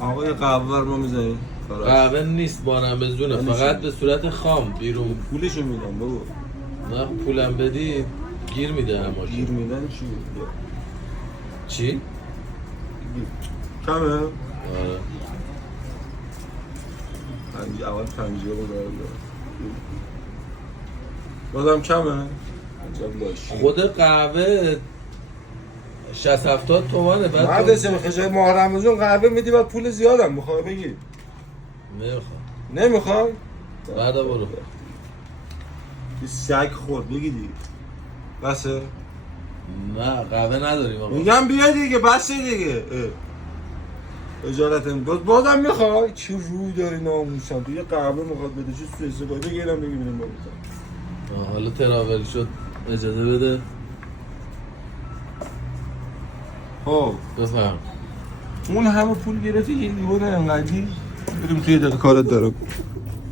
آقا یه قهوه ما میزنیم قهوه نیست با رمزونه، فقط به صورت خام بیرون. پولشو میدم بابا. نه پولم بدی گیر میده هماش. گیر میدن چی؟ چی؟ کمه؟ آره. اول 50 رو دارم بازم کمه؟ عجب لاشی. خود قهوه 60-70 تومانه. بعد مهندس خشای ماه رمضان قهوه میدی بعد پول زیادم میخوای بگی؟ نمیخوام بعدا برو. یه سگ خورد بگی دیگه بسه؟ نه قهوه نداریم آقا. میگم بیا دیگه بسه دیگه. اجارت بازم میخوای؟ چه روی داری ناموسم تو یه قهوه میخواد بده چه سوء استفاده بگیرم بگیریم بابا. حالا تراولی شد اجازه بده. خب بفهم. اون همه پول گرفتی یه لیوان انقدی بریم توی دقیقه کارت دارم.